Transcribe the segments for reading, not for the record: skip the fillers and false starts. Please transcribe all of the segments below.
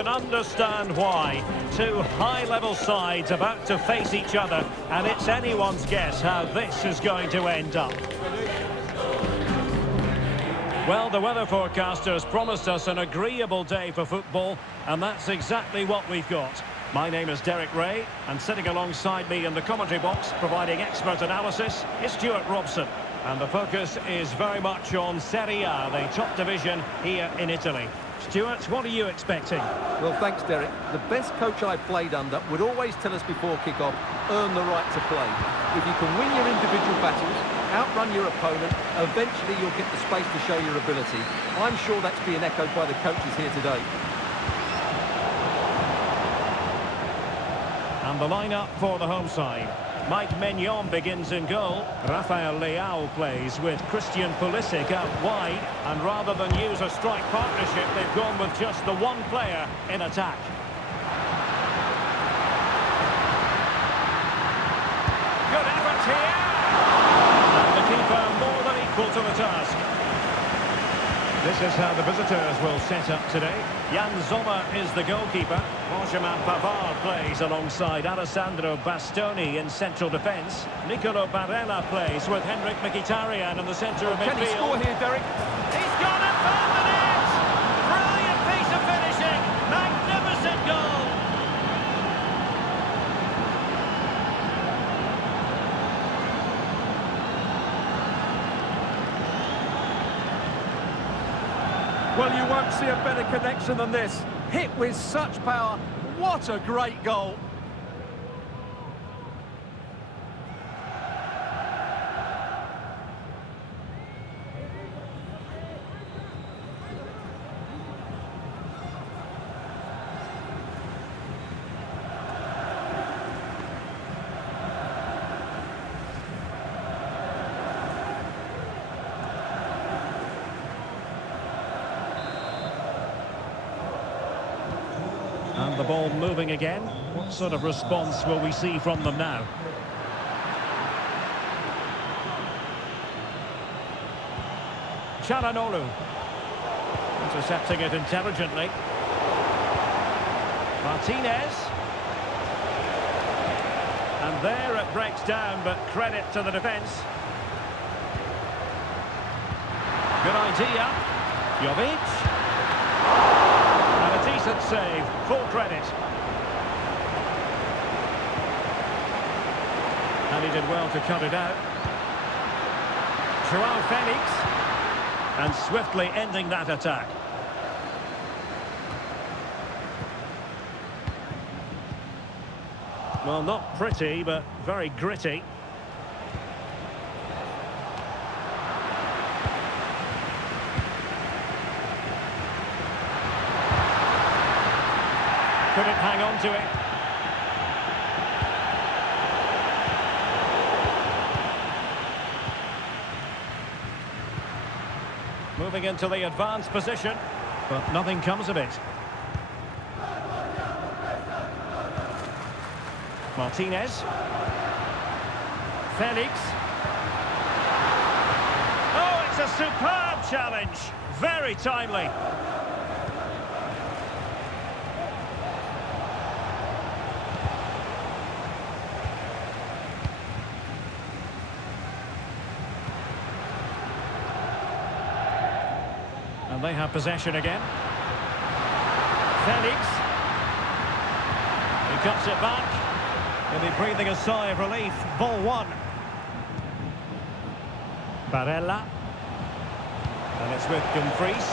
Can understand why. Two high-level sides about to face each other, and it's anyone's guess how this is going to end up. Well, the weather forecasters promised us an agreeable day for football, and that's exactly what we've got. My name is Derek Ray, and sitting alongside me in the commentary box, providing expert analysis, is Stuart Robson. And the focus is very much on Serie A, the top division here in Italy. Stuart, what are you expecting? Well, thanks, Derek. The best coach I played under would always tell us before kick-off, earn the right to play. If you can win your individual battles, outrun your opponent, eventually you'll get the space to show your ability. I'm sure that's being echoed by the coaches here today. And the lineup for the home side. Mike Maignan begins in goal. Rafael Leao plays with Christian Pulisic out wide. And rather than use a strike partnership, they've gone with just the one player in attack. Good effort here. And the keeper more than equal to the task. This is how the visitors will set up today. Jan Sommer is the goalkeeper. Benjamin Pavard plays alongside Alessandro Bastoni in central defence. Nicolo Barella plays with Henrik Mkhitaryan in the centre of midfield. Can he score here, Derek? He's got it, found the net! Brilliant piece of finishing! Magnificent goal! Well, you won't see a better connection than this. Hit with such power. What a great goal. And the ball moving again. What sort of response will we see from them now? Çalhanoğlu. Intercepting it intelligently. Martinez. And there it breaks down, but credit to the defence. Good idea. Jovic. Decent save, full credit. And he did well to cut it out. Joao Felix. And swiftly ending that attack. Well, not pretty, but very gritty. Couldn't hang on to it. Moving into the advanced position, but nothing comes of it. Martinez. Felix. Oh, it's a superb challenge. Very timely. And they have possession again. Felix. He cuts it back. He'll be breathing a sigh of relief. Ball one. Barella. And it's with Dumfries.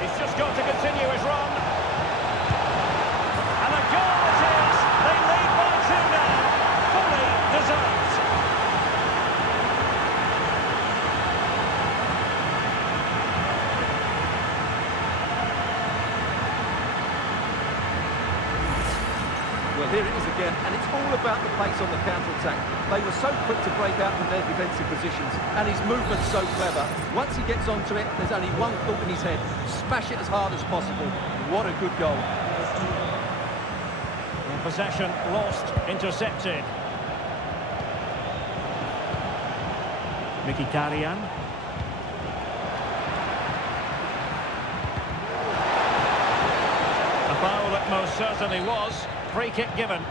He's just got to continue his run. And a goal it is! They lead by two now. Fully deserved. Well, here it is again, and it's all about the pace on the counter-attack. They were so quick to break out from their defensive positions, and his movement's so clever. Once he gets onto it, there's only one thought in his head. Smash it as hard as possible. What a good goal. And possession lost, intercepted. Mkhitaryan. A foul most certainly was. Free kick given.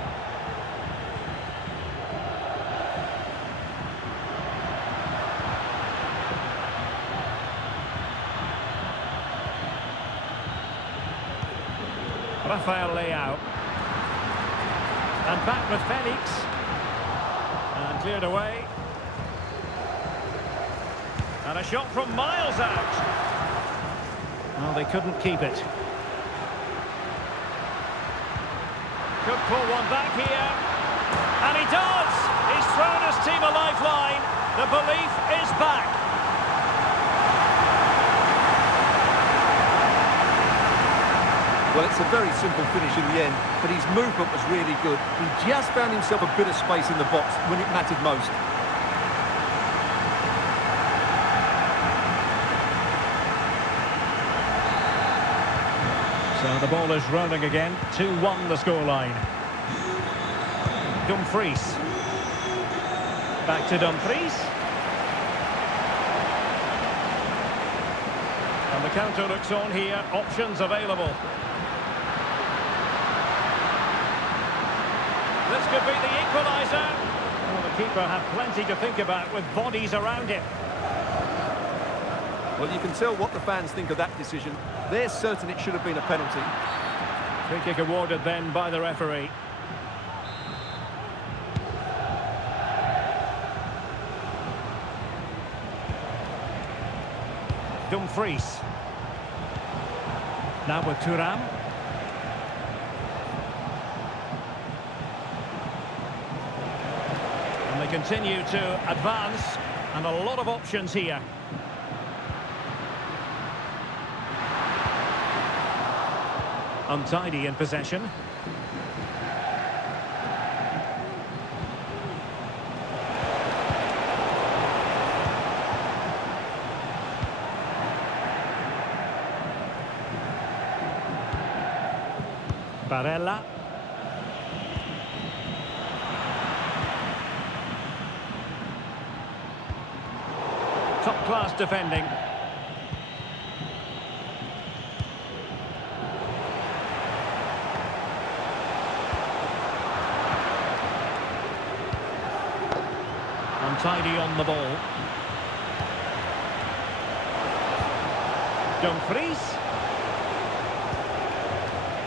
Rafael Leao. And back with Felix. And cleared away. And a shot from miles out. Well, they couldn't keep it. Could pull one back here. And he does! He's thrown his team a lifeline. The belief is back. Well, it's a very simple finish in the end, but his movement was really good. He just found himself a bit of space in the box when it mattered most. So the ball is rolling again. 2-1 the scoreline. Dumfries. Back to Dumfries. And the counter looks on here. Options available. This could be the equaliser. Well, the keeper had plenty to think about with bodies around him. Well, you can tell what the fans think of that decision. They're certain it should have been a penalty. Free kick awarded then by the referee. Dumfries. Now with Thuram. And they continue to advance, and a lot of options here. Untidy in possession. Barella. Top-class defending. Untidy on the ball. Dumfries.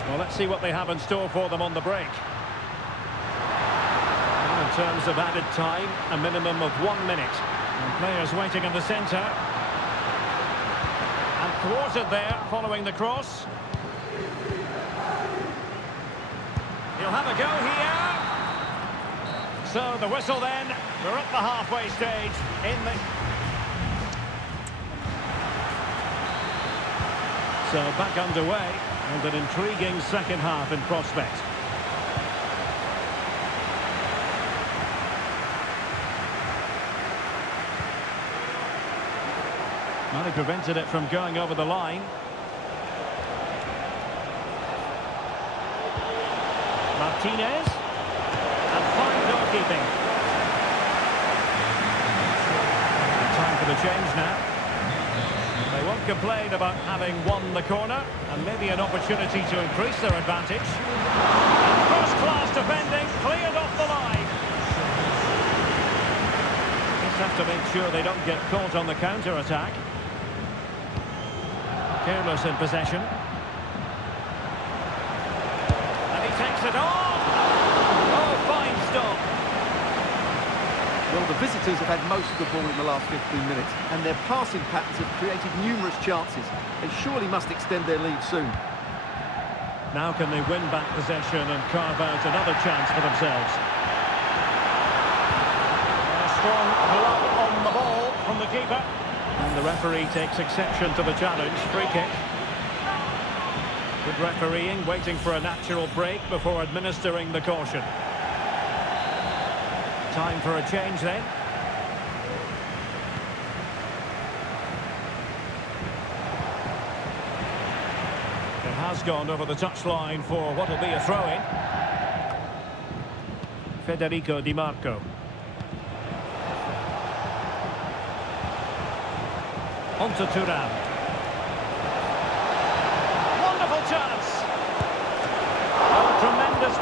Well, let's see what they have in store for them on the break. Well, in terms of added time, a minimum of 1 minute. And players waiting in the centre. And thwarted there, following the cross. He'll have a go here. So the whistle then. We're at the halfway stage in the... So back underway, and an intriguing second half in prospect. Well, he prevented it from going over the line. Martinez. And fine goalkeeping. Time for the change now. They won't complain about having won the corner, and maybe an opportunity to increase their advantage. First-class defending, cleared off the line. Just have to make sure they don't get caught on the counter-attack. Careless in possession. And he takes it on. Oh, fine stop. Well, the visitors have had most of the ball in the last 15 minutes, and their passing patterns have created numerous chances. They surely must extend their lead soon. Now can they win back possession and carve out another chance for themselves? A strong blow on the ball from the keeper. And the referee takes exception to the challenge. Free kick. Good refereeing, waiting for a natural break before administering the caution. Time for a change then. It has gone over the touchline for what will be a throw-in. Federico Di Marco. On to Thuram. Wonderful chance.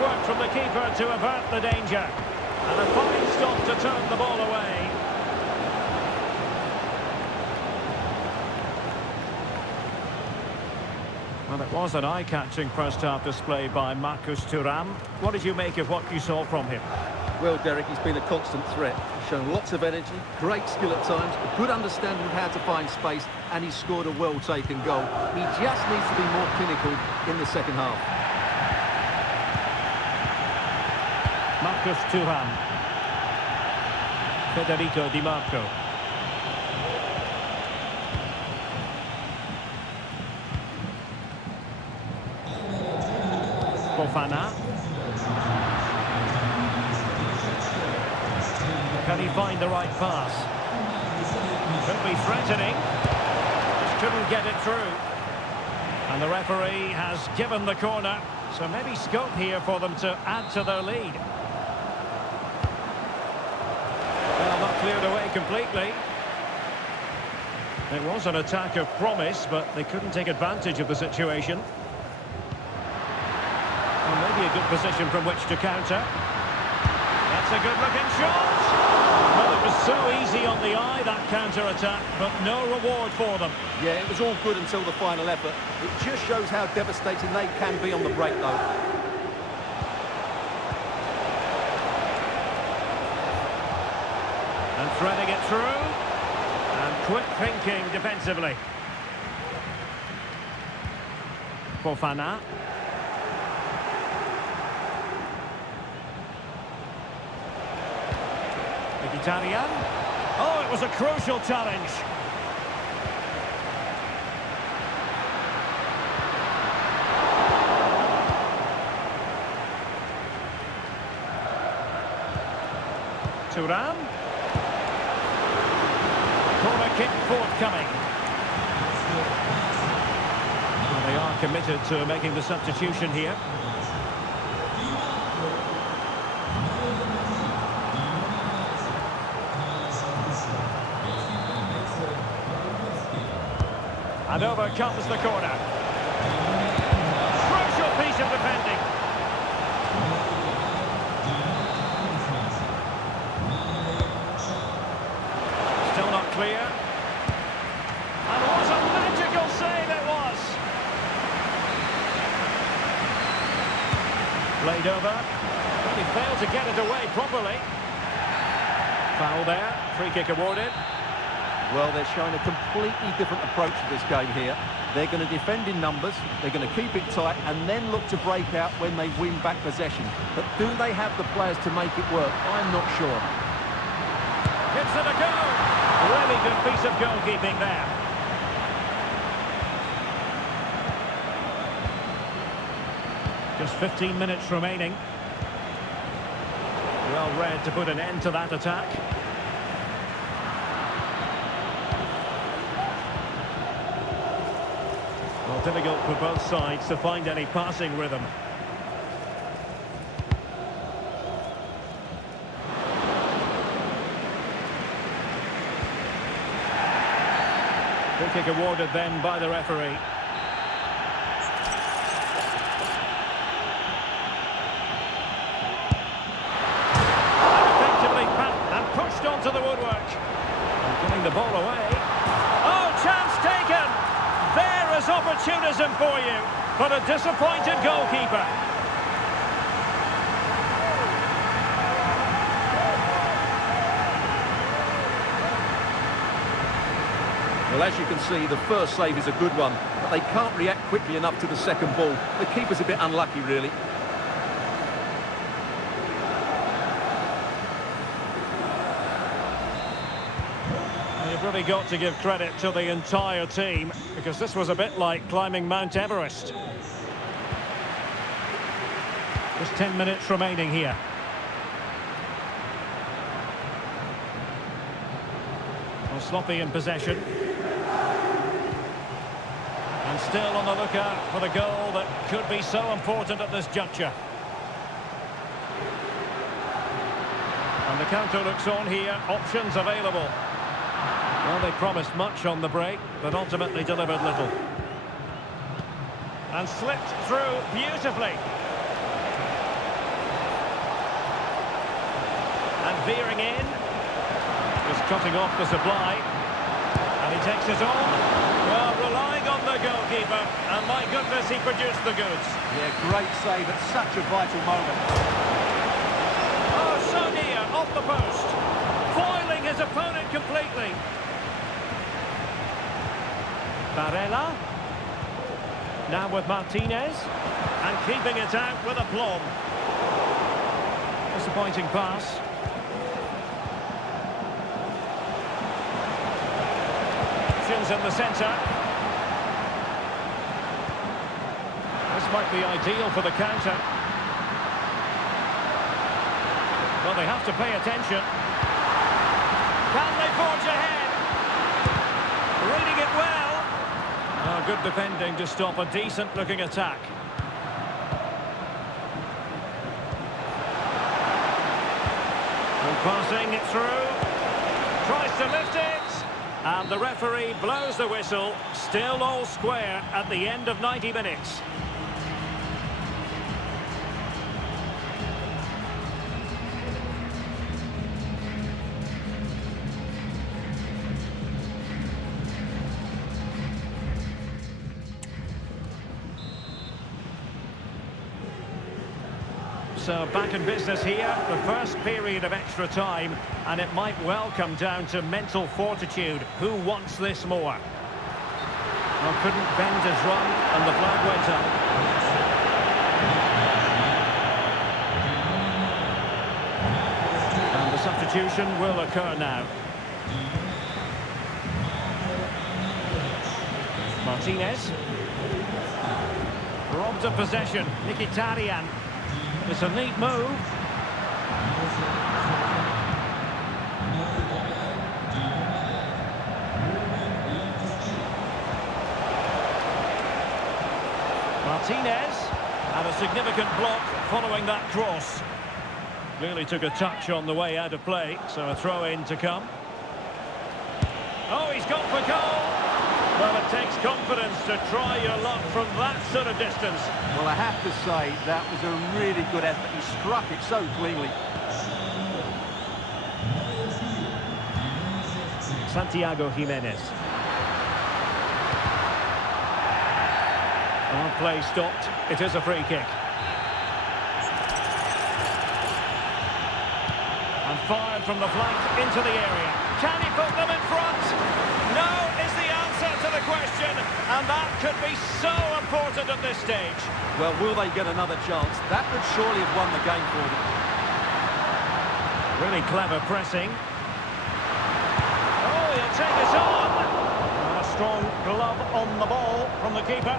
work from the keeper to avert the danger. And a fine stop to turn the ball away. Well, it was an eye-catching first-half display by Marcus Thuram. What did you make of what you saw from him? Well, Derek, he's been a constant threat. He's shown lots of energy, great skill at times, a good understanding of how to find space, and he's scored a well-taken goal. He just needs to be more clinical in the second half. Marcus Thuram. Federico Di Marco. Fofana. Can he find the right pass? Could be threatening. Just couldn't get it through. And the referee has given the corner. So maybe scope here for them to add to their lead. Well, not cleared away completely. It was an attack of promise, but they couldn't take advantage of the situation. Well, maybe a good position from which to counter. That's a good-looking shot. Well, it was so easy on the eye, that counter-attack, but no reward for them. Yeah, it was all good until the final effort. It just shows how devastating they can be on the break, though. And threading it through. And quick thinking defensively. Fofana. Italian. Oh, it was a crucial challenge. Thuram. Corner kick forthcoming. Well, they are committed to making the substitution here. And over comes the corner. Crucial piece of defending. Still not clear. And what a magical save it was. Played over. But he failed to get it away properly. Foul there. Free kick awarded. Well, they're showing a completely different approach to this game here. They're going to defend in numbers, they're going to keep it tight, and then look to break out when they win back possession. But do they have the players to make it work? I'm not sure. Gives it a go. Really good piece of goalkeeping there. Just 15 minutes remaining. Well read to put an end to that attack. Well, difficult for both sides to find any passing rhythm. Free kick awarded then by the referee. And effectively and pushed onto the woodwork. And giving the ball away. Oh, chance taken! There is opportunism for you, but a disappointed goalkeeper. Well, as you can see, the first save is a good one, but they can't react quickly enough to the second ball. The keeper's a bit unlucky, really. You've really got to give credit to the entire team, because this was a bit like climbing Mount Everest. Just 10 minutes remaining here. Well, sloppy in possession. And still on the lookout for the goal that could be so important at this juncture. And the counter looks on here, options available. Well, they promised much on the break, but ultimately delivered little. And slipped through beautifully. veering in. Just cutting off the supply. And he takes it on. Well, relying on the goalkeeper. And my goodness, he produced the goods. Yeah, great save at such a vital moment. Oh, so near, off the post. Foiling his opponent completely. Barella. Now with Martinez. And keeping it out with aplomb. Disappointing pass. Options in the centre. This might be ideal for the counter. Well, they have to pay attention. Can they forge ahead? Reading it well. Oh, good defending to stop a decent-looking attack. Passing it through, tries to lift it, and the referee blows the whistle. Still all square at the end of 90 minutes. So back in business here, the first period of extra time, and it might well come down to mental fortitude. Who wants this more? Well, couldn't bend his run, and the flag went up. And the substitution will occur now. Martinez. Robbed of possession, Mkhitaryan. It's a neat move. Martinez, and a significant block following that cross. Clearly took a touch on the way out of play, so a throw-in to come. Oh, he's gone for goal! Well, it takes confidence to try your luck from that sort of distance. Well, I have to say, that was a really good effort. He struck it so cleanly. Santiago Jimenez. Oh, play stopped. It is a free kick. And fired from the flank into the area. Can he put them in front? No is the answer to the question, and that could be so important at this stage. Well, will they get another chance? That would surely have won the game for them. Really clever pressing. Oh, he'll take it on. And a strong glove on the ball from the keeper.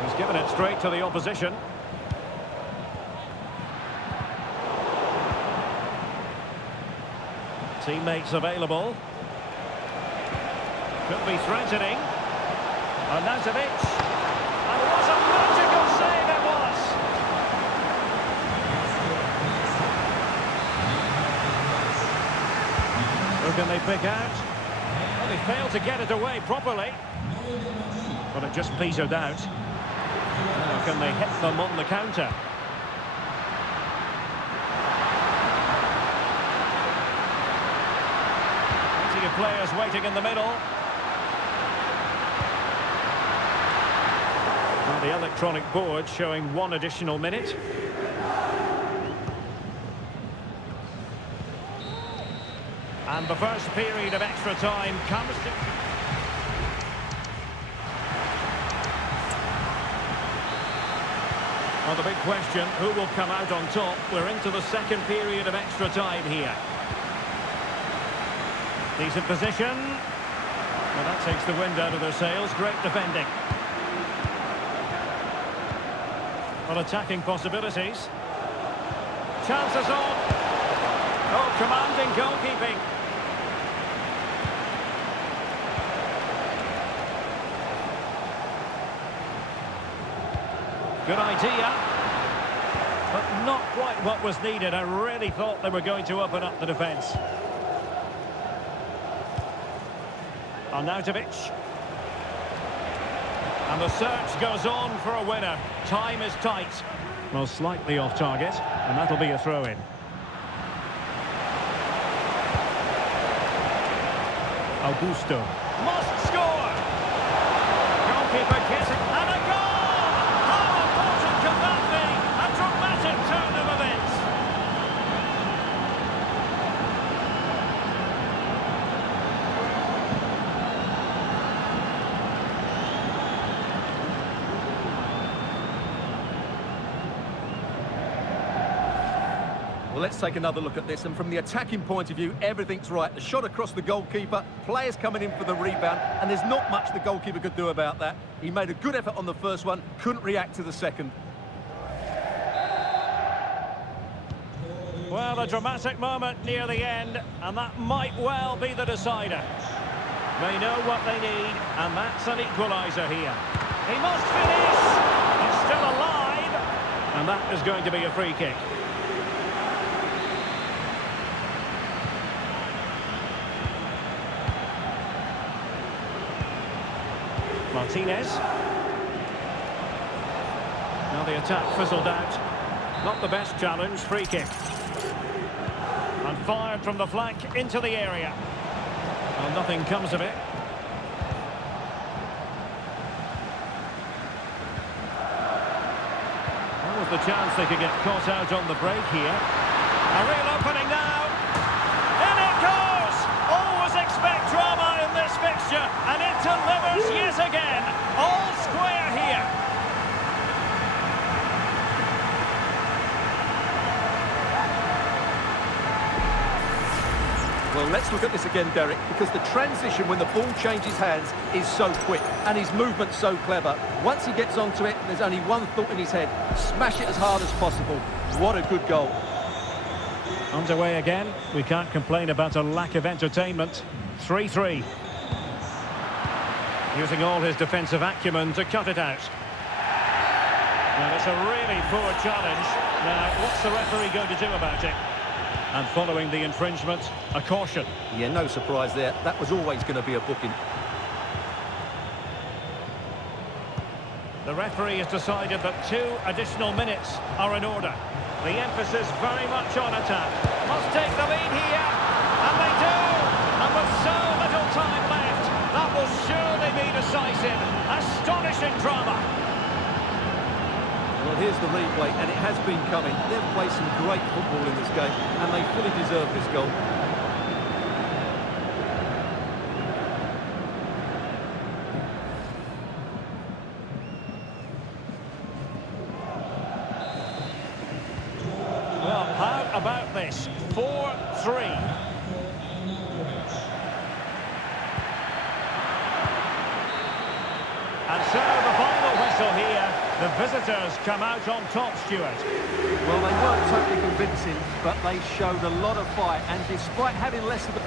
He's given it straight to the opposition. Teammates available. Could be threatening. Arnautovic. And what a magical save it was! Who can they pick out? Well, they failed to get it away properly. But it just petered out. How can they hit them on the counter? Players waiting in the middle. Well, the electronic board showing 1 additional minute. And the first period of extra time comes to... Well, the big question, who will come out on top? We're into the second period of extra time here. Decent position. Well, that takes the wind out of their sails. Great defending. Well, attacking possibilities. Chances on. Oh, commanding goalkeeping. Good idea. But not quite what was needed. I really thought they were going to open up the defence. Arnautovic. And And the search goes on for a winner. Time is tight. Well, slightly off target, and that'll be a throw-in. Augusto. Must score! Goalkeeper gets it, and a goal! How important can that be? A dramatic turn of events. Well, let's take another look at this, and from the attacking point of view, everything's right. The shot across the goalkeeper, players coming in for the rebound, and there's not much the goalkeeper could do about that. He made a good effort on the first one, couldn't react to the second. Well, a dramatic moment near the end, and that might well be the decider. They know what they need, and that's an equaliser here. He must finish! It's still alive, and that is going to be a free kick. Martinez. Now the attack fizzled out. Not the best challenge, free kick. And fired from the flank into the area. Well, nothing comes of it. That was the chance they could get caught out on the break here. A real opening now. In it goes! Always expect drama in this fixture, and it delivers yet again. All square here. Well, let's look at this again, Derek, because the transition when the ball changes hands is so quick, and his movement's so clever. Once he gets onto it, there's only one thought in his head: smash it as hard as possible. What a good goal. Underway again. We can't complain about a lack of entertainment. 3-3. Using all his defensive acumen to cut it out. Now, it's a really poor challenge. Now, what's the referee going to do about it? And following the infringement, a caution. Yeah, no surprise there. That was always going to be a booking. The referee has decided that 2 additional minutes are in order. The emphasis very much on attack. Must take the lead here. And they do! And with so little time left, that will surely be decisive. Astonishing drama. Well, here's the replay, and it has been coming. They've played some great football in this game, and they fully deserve this goal. Well, how about this? 4-3. And so the final whistle here. The visitors come out on top, Stuart. Well, they weren't totally convincing, but they showed a lot of fight, and despite having less of the...